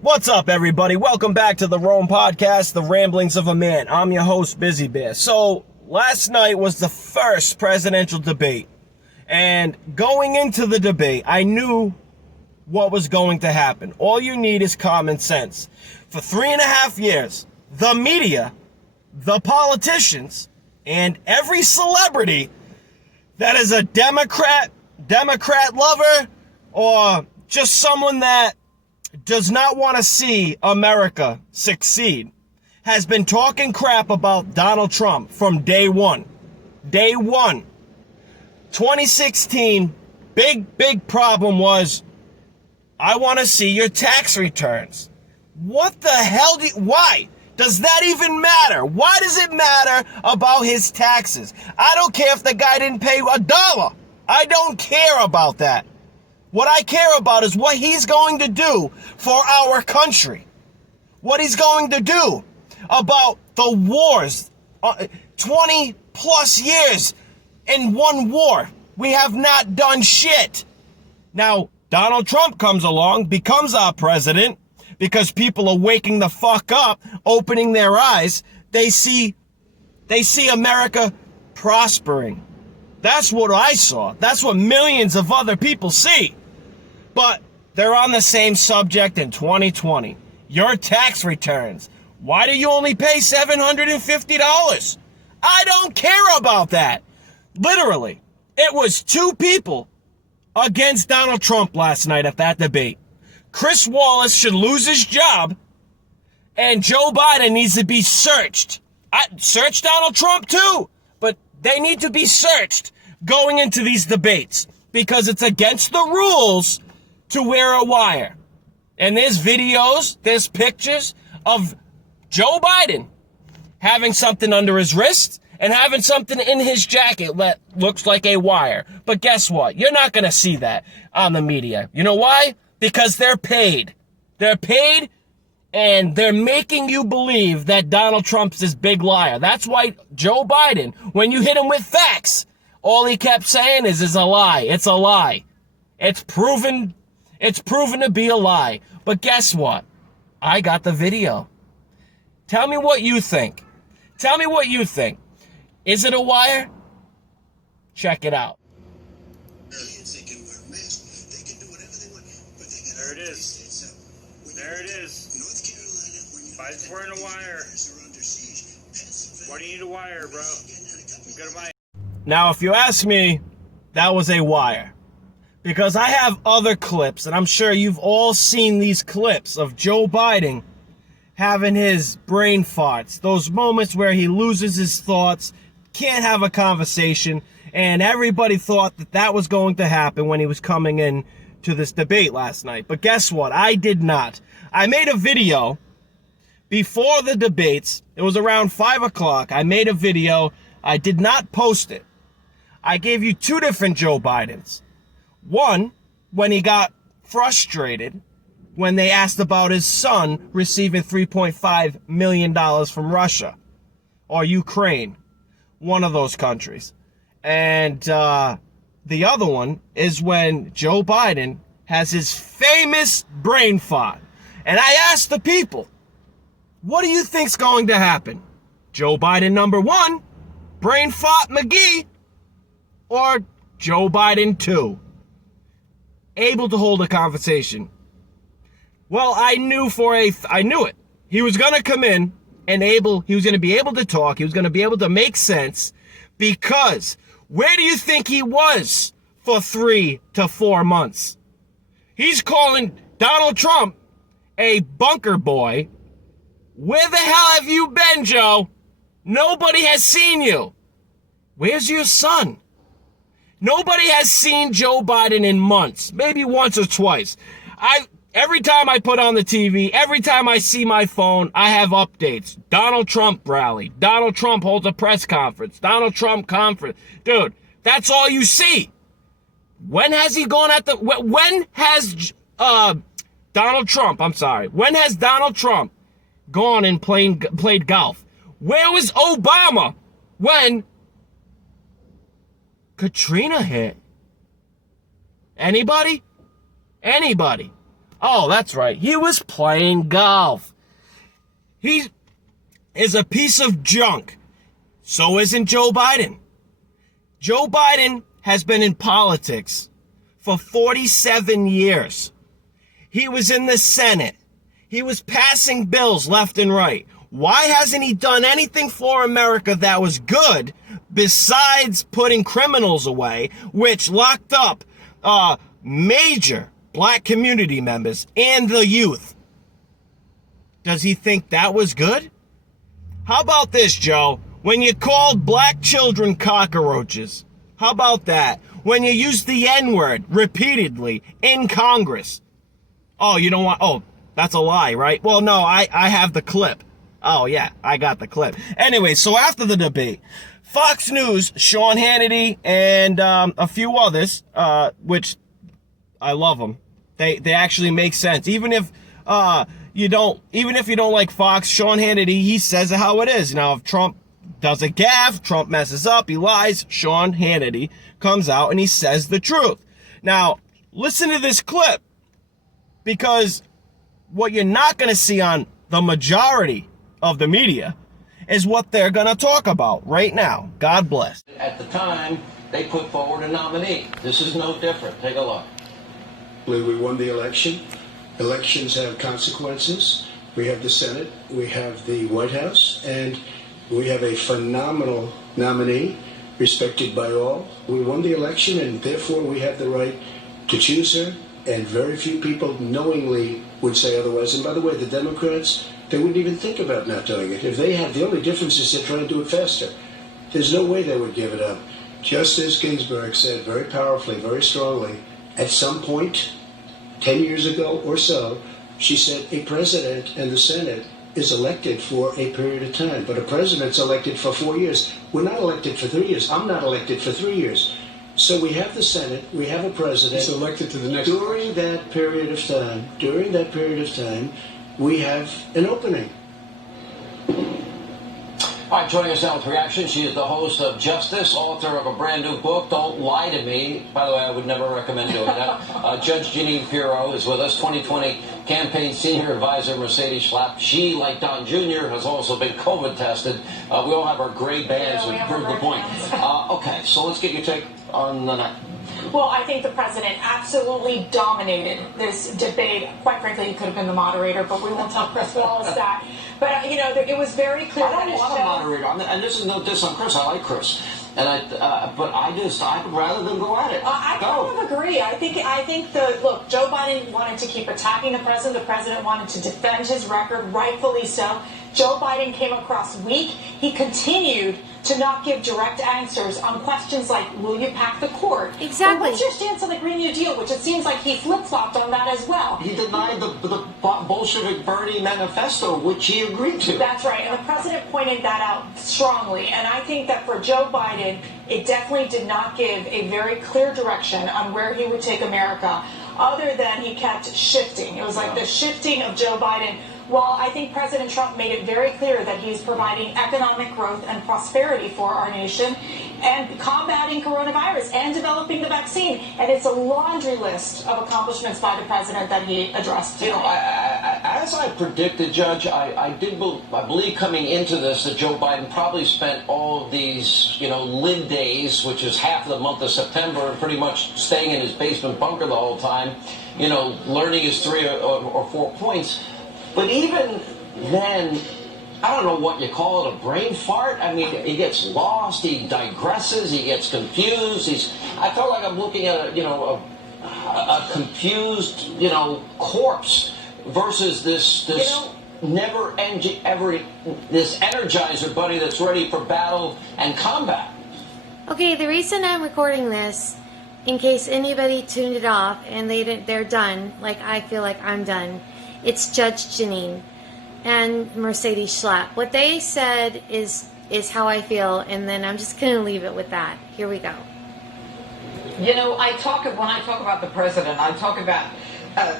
What's up, everybody? Welcome back to the R.O.A.M Podcast, The Ramblings of a Man. I'm your host, Bizziebear. So, last night was the first presidential debate. And going into the debate, I knew what was going to happen. All you need is common sense. For 3.5 years, the media, the politicians, and every celebrity that is a Democrat lover, or just someone that does not want to see America succeed, has been talking crap about Donald Trump from day one. Day one. 2016, big problem was, I want to see your tax returns. What the hell why? Does that even matter? Why does it matter about his taxes? I don't care if the guy didn't pay $1. I don't care about that. What I care about is what he's going to do for our country. What he's going to do about the wars. 20 plus years in one war. We have not done shit. Now, Donald Trump comes along, becomes our president, because people are waking the fuck up, opening their eyes. They see America prospering. That's what I saw. That's what millions of other people see. But they're on the same subject in 2020. Your tax returns. Why do you only pay $750? I don't care about that. Literally, it was two people against Donald Trump last night at that debate. Chris Wallace should lose his job, and Joe Biden needs to be searched. Search Donald Trump too, but they need to be searched going into these debates because it's against the rules to wear a wire. And there's videos, there's pictures of Joe Biden having something under his wrist and having something in his jacket that looks like a wire. But guess what? You're not going to see that on the media. You know why? Because they're paid. They're paid, and they're making you believe that Donald Trump's this big liar. That's why Joe Biden, when you hit him with facts, all he kept saying is a lie. It's a lie. It's proven to be a lie. But guess what? I got the video. Tell me what you think. Tell me what you think. Is it a wire? Check it out. There it is. There it is. Biden's wearing a wire. Why do you need a wire, bro? You got a mic. Now, if you ask me, that was a wire. Because I have other clips, and I'm sure you've all seen these clips of Joe Biden having his brain farts. Those moments where he loses his thoughts, can't have a conversation, and everybody thought that that was going to happen when he was coming in to this debate last night. But guess what? I did not. I made a video before the debates. It was around 5 o'clock. I made a video. I did not post it. I gave you two different Joe Bidens. One, when he got frustrated when they asked about his son receiving $3.5 million from Russia or Ukraine, one of those countries. And the other one is when Joe Biden has his famous brain fart. And I asked the people, what do you think's going to happen? Joe Biden number 1, brain fart McGee, or Joe Biden 2? Able to hold a conversation. Well, I knew it. He was going to come in and he was going to be able to talk. He was going to be able to make sense, because where do you think he was for 3 to 4 months? He's calling Donald Trump a bunker boy. Where the hell have you been, Joe? Nobody has seen you. Where's your son? Nobody has seen Joe Biden in months, maybe once or twice. Every time I put on the TV, every time I see my phone, I have updates. Donald Trump rally. Donald Trump holds a press conference. Donald Trump conference. Dude, that's all you see. When has he gone when has Donald Trump gone and played golf? Where was Obama when Katrina hit? Anybody? Oh, that's right. He was playing golf. He is a piece of junk. So isn't Joe Biden. Joe Biden has been in politics for 47 years. He was in the Senate. He was passing bills left and right. Why hasn't he done anything for America that was good besides putting criminals away, which locked up major black community members and the youth? Does he think that was good? How about this, Joe? When you called black children cockroaches, how about that? When you used the N-word repeatedly in Congress. Oh, you don't want... Oh, that's a lie, right? Well, no, I have the clip. Oh, yeah, I got the clip. Anyway, so after the debate, Fox News, Sean Hannity, and a few others, which I love them. They actually make sense. Even if you don't like Fox, Sean Hannity, he says it how it is. Now, if Trump does a gaffe, Trump messes up, he lies, Sean Hannity comes out and he says the truth. Now, listen to this clip, because what you're not going to see on the majority of the media is what they're going to talk about right now. God bless. At the time, they put forward a nominee. This is no different. Take a look. We won the election. Elections have consequences. We have the Senate, we have the White House, and we have a phenomenal nominee, respected by all. We won the election, and therefore we have the right to choose her, and very few people knowingly would say otherwise. And by the way, the Democrats, they wouldn't even think about not doing it. If they had, the only difference is they try to do it faster. There's no way they would give it up. Justice Ginsburg said very powerfully, very strongly, at some point, 10 years ago or so, she said a president and the Senate is elected for a period of time, but a president's elected for 4 years. We're not elected for 3 years. I'm not elected for 3 years. So we have the Senate, we have a president. He's elected to the next. During that period of time, we have an opening. All right, joining us now with reaction, she is the host of Justice, author of a brand new book, Don't Lie to Me. By the way, I would never recommend doing that. Judge Jeanine Pirro is with us, 2020 campaign senior advisor Mercedes Schlapp. She, like Don Jr., has also been COVID tested. We all have our gray bands to prove the point. Okay, so let's get your take on the night. Well, I think the president absolutely dominated this debate. Quite frankly, he could have been the moderator, but we won't tell Chris Wallace that. But, it was very clear I that don't want a moderator, and this is no diss on Chris. I like Chris. And but I'd rather than go at it. I kind of agree. I think Joe Biden wanted to keep attacking the president. The president wanted to defend his record, rightfully so. Joe Biden came across weak. He continued to not give direct answers on questions like, will you pack the court? Exactly. Or what's your stance on the Green New Deal? Which it seems like he flip-flopped on that as well. He denied the Bolshevik Bernie manifesto, which he agreed to. That's right, and the president pointed that out strongly. And I think that for Joe Biden, it definitely did not give a very clear direction on where he would take America, other than he kept shifting. It was like the shifting of Joe Biden. While I think President Trump made it very clear that he's providing economic growth and prosperity for our nation and combating coronavirus and developing the vaccine. And it's a laundry list of accomplishments by the president that he addressed today. As I predicted, Judge, I believe coming into this that Joe Biden probably spent all of these, lid days, which is half of the month of September, pretty much staying in his basement bunker the whole time, learning his 3 or 4 points. But even then, I don't know what you call it, a brain fart. I mean, he gets lost, he digresses, he gets confused. I felt like I'm looking at a confused, corpse versus this this energizer buddy that's ready for battle and combat. Okay, the reason I'm recording this, in case anybody tuned it off and they're done, like I feel like I'm done, it's Judge Jeanine and Mercedes Schlapp. What they said is how I feel, and then I'm just going to leave it with that. Here we go. When I talk about the president, I talk about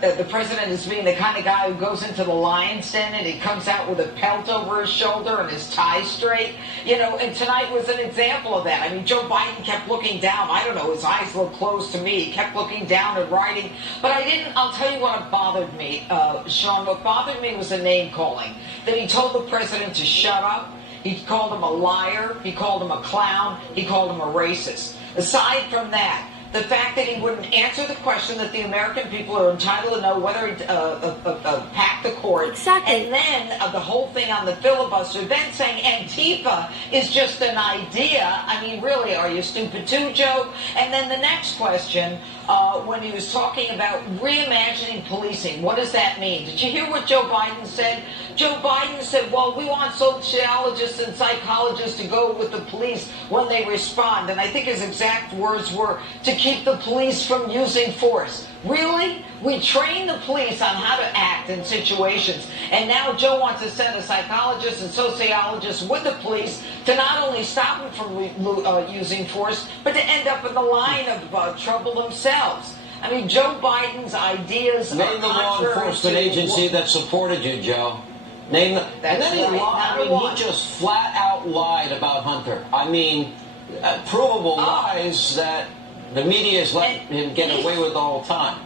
the president as being the kind of guy who goes into the lion's den and he comes out with a pelt over his shoulder and his tie straight. And tonight was an example of that. I mean, Joe Biden kept looking down. I don't know, his eyes looked closed to me. He kept looking down and writing. But I'll tell you what bothered me, Sean. What bothered me was the name calling. That he told the president to shut up. He called him a liar. He called him a clown. He called him a racist. Aside from that, the fact that he wouldn't answer the question that the American people are entitled to know whether he packed the court. Exactly. And then the whole thing on the filibuster, then saying Antifa is just an idea. I mean, really, are you stupid too, Joe? And then the next question, when he was talking about reimagining policing, what does that mean? Did you hear what Joe Biden said? Joe Biden said, well, we want sociologists and psychologists to go with the police when they respond. And I think his exact words were, to keep the police from using force. Really? We train the police on how to act in situations. And now Joe wants to send a psychologist and sociologist with the police to not only stop them from using force, but to end up in the line of trouble themselves. I mean, Joe Biden's ideas Name the law enforcement agency that supported you, Joe. Name the, and then he just flat out lied about Hunter. I mean, provable lies that the media has let him get away with all the time.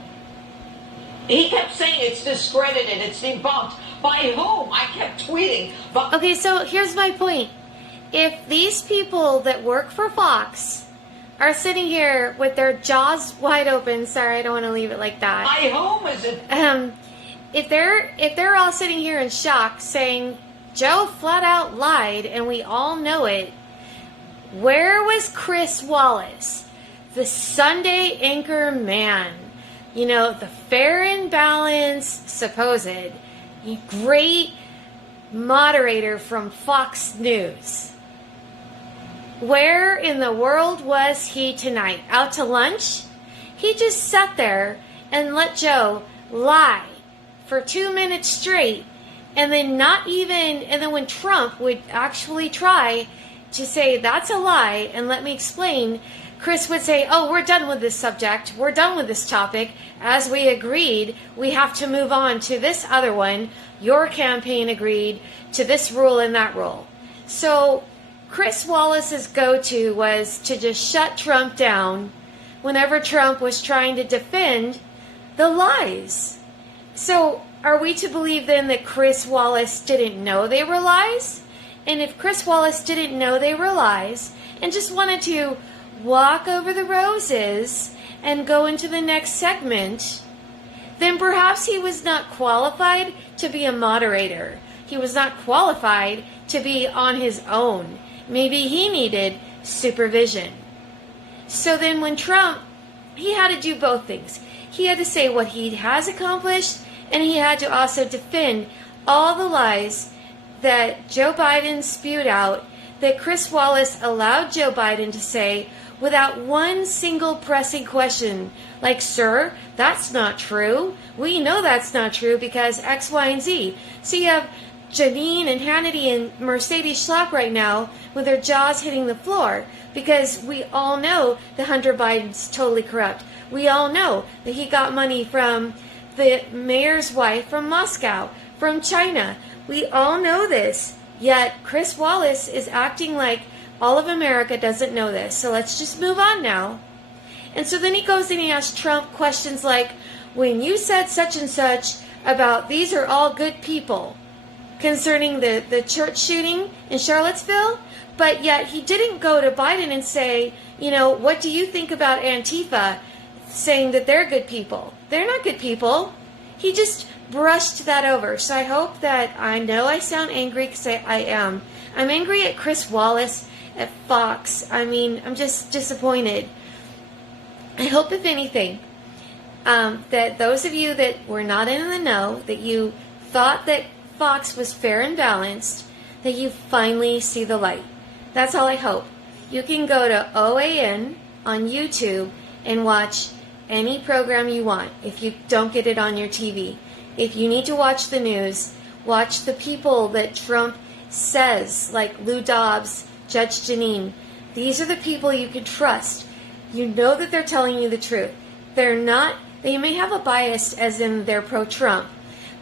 He kept saying it's discredited, it's debunked. By whom? I kept tweeting. But Okay, so here's my point. If these people that work for Fox are sitting here with their jaws wide open, sorry, I don't want to leave it like that. by whom is it? If they're all sitting here in shock saying Joe flat out lied and we all know it, where was Chris Wallace, the Sunday anchor man? The fair and balanced, supposed great moderator from Fox News. Where in the world was he tonight? Out to lunch? He just sat there and let Joe lie for 2 minutes straight, and then when Trump would actually try to say that's a lie and let me explain, Chris would say, oh, we're done with this subject, we're done with this topic, as we agreed, we have to move on to this other one, your campaign agreed to this rule and that rule. So Chris Wallace's go-to was to just shut Trump down whenever Trump was trying to defend the lies. So, are we to believe then that Chris Wallace didn't know they were lies? And if Chris Wallace didn't know they were lies and just wanted to walk over the roses and go into the next segment, then perhaps he was not qualified to be a moderator. He was not qualified to be on his own. Maybe he needed supervision. So then when Trump, he had to do both things. He had to say what he has accomplished, and he had to also defend all the lies that Joe Biden spewed out, that Chris Wallace allowed Joe Biden to say without one single pressing question. Like, sir, that's not true. We know that's not true because X, Y, and Z. So you have Janine and Hannity and Mercedes Schlapp right now with their jaws hitting the floor because we all know that Hunter Biden's totally corrupt. We all know that he got money from the mayor's wife from Moscow, from China. We all know this. Yet Chris Wallace is acting like all of America doesn't know this. So let's just move on now. And so then he goes and he asks Trump questions like, when you said such and such about these are all good people concerning the church shooting in Charlottesville, but yet he didn't go to Biden and say, what do you think about Antifa, saying that they're good people? They're not good people. He just brushed that over. So I hope that, I know I sound angry because I am. I'm angry at Chris Wallace at Fox. I mean, I'm just disappointed. I hope, if anything, that those of you that were not in the know, that you thought that Fox was fair and balanced, that you finally see the light. That's all I hope. You can go to R.O.A.M on YouTube and watch any program you want if you don't get it on your TV. If you need to watch the news, watch the people that Trump says, like Lou Dobbs, Judge Janine. These are the people you can trust. You know that they're telling you the truth. They're not They may have a bias as in they're pro-Trump,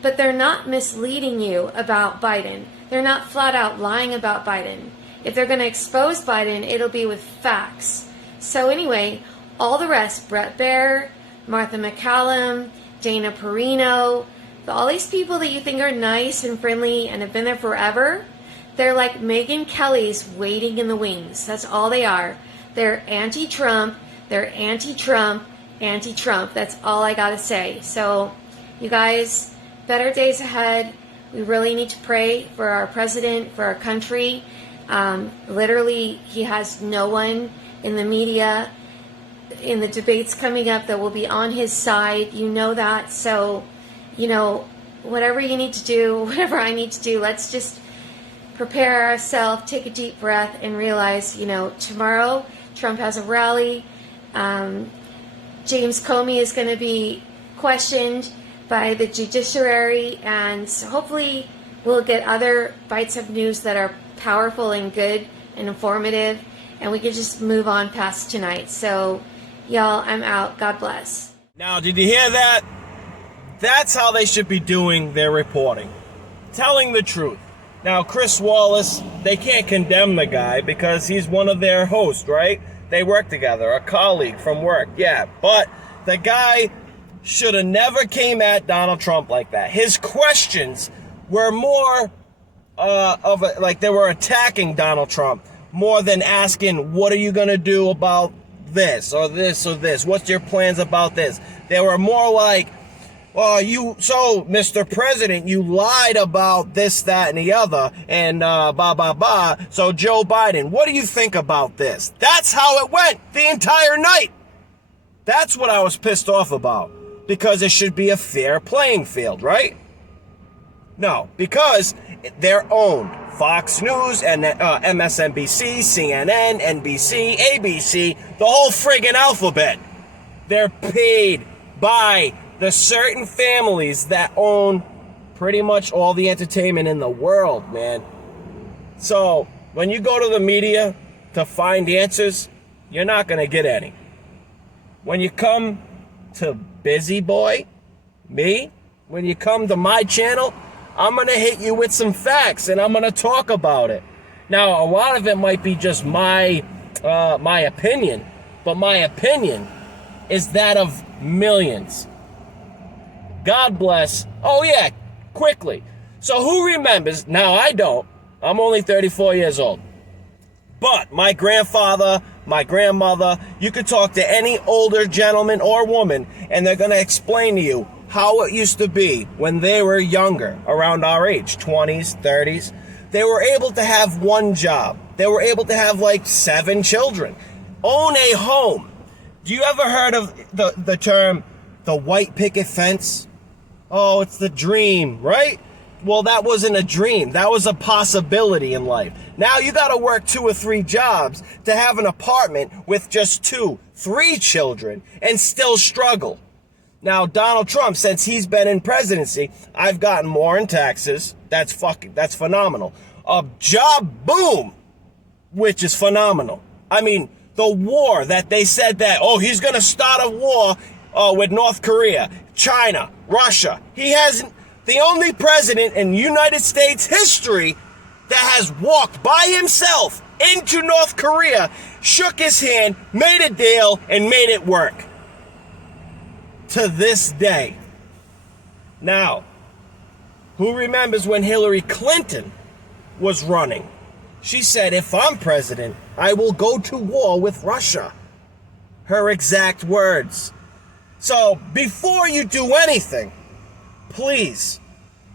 but they're not misleading you about Biden. They're not flat out lying about Biden. If they're going to expose Biden, it'll be with facts. So anyway, all the rest, Brett Baer, Martha McCallum, Dana Perino, all these people that you think are nice and friendly and have been there forever, they're like Megyn Kelly's waiting in the wings. That's all they are. They're anti-Trump. They're anti-Trump, anti-Trump. That's all I got to say. So, you guys, better days ahead. We really need to pray for our president, for our country. Literally, he has no one in the media, in the debates coming up, that will be on his side. You know that. So, whatever you need to do, whatever I need to do, let's just prepare ourselves, take a deep breath, and realize, tomorrow Trump has a rally. James Comey is going to be questioned by the judiciary, and hopefully we'll get other bites of news that are powerful and good and informative, and we can just move on past tonight. So, y'all, I'm out. God bless. Now, did you hear that? That's how they should be doing their reporting. Telling the truth. Now, Chris Wallace, they can't condemn the guy because he's one of their hosts, right? They work together, a colleague from work, yeah. But the guy should have never came at Donald Trump like that. His questions were more like they were attacking Donald Trump more than asking, what are you going to do about this or this or this? What's your plans about this? They were more like, Mr. President, you lied about this, that, and the other, and So Joe Biden, what do you think about this? That's how it went the entire night. That's what I was pissed off about, because it should be a fair playing field, right? No, because they're owned. Fox News and MSNBC, CNN, NBC, ABC, the whole friggin' alphabet. They're paid by the certain families that own pretty much all the entertainment in the world, man. So when you go to the media to find answers, you're not going to get any. When you come to Busy Boy, me, when you come to my channel, I'm going to hit you with some facts and I'm going to talk about it. Now, a lot of it might be just my opinion, but my opinion is that of millions. God bless. Oh, yeah, quickly. So who remembers? Now, I don't. I'm only 34 years old. But my grandfather, my grandmother, you could talk to any older gentleman or woman, and they're going to explain to you how it used to be when they were younger, around our age, 20s, 30s. They were able to have one job. They were able to have like 7 children. Own a home. Do you ever heard of the term, the white picket fence? Oh, it's the dream, right? Well, that wasn't a dream. That was a possibility in life. Now you got to work 2 or 3 jobs to have an apartment with just 2, 3 children and still struggle. Now, Donald Trump, since he's been in presidency, I've gotten more in taxes. That's phenomenal. A job boom, which is phenomenal. I mean, the war that they said that, he's going to start a war with North Korea, China, Russia. He hasn't. The only president in United States history that has walked by himself into North Korea, shook his hand, made a deal, and made it work. To this day. Now, who remembers when Hillary Clinton was running? She said, if I'm president, I will go to war with Russia. Her exact words. So, before you do anything, please,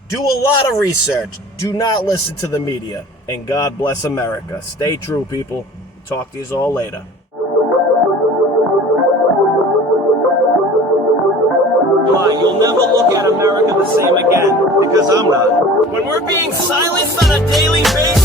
do a lot of research. Do not listen to the media. And God bless America. Stay true, people. Talk to you all later. You'll never look at America the same again, because I'm not. When we're being silenced on a daily basis,